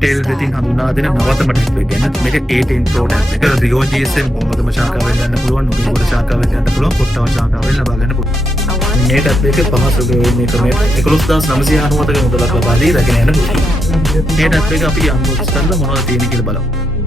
ටෙල් වෙතින් හඳුනා දෙන නවතම ටැබ් එක ගැන. මේක A10 Pro ටැබ් එක. Rio GSM කොහොමදම ශාඛාවෙන් ගන්න පුළුවන්, නොමිනේට ශාඛාවෙන් ගන්න පුළුවන්, කොට්ටාව ශාඛාවෙන් ලබා ගන්න පුළුවන්. මේ ටැබ් එක පහසුවෙන් මේක මේ 11990ක මුදලක් ලබා දී රැගෙන යන්න පුළුවන්. මේ ටැබ් එක අපි අන්බොක්ස් කරලා මොනවද තියෙන්නේ කියලා බලමු.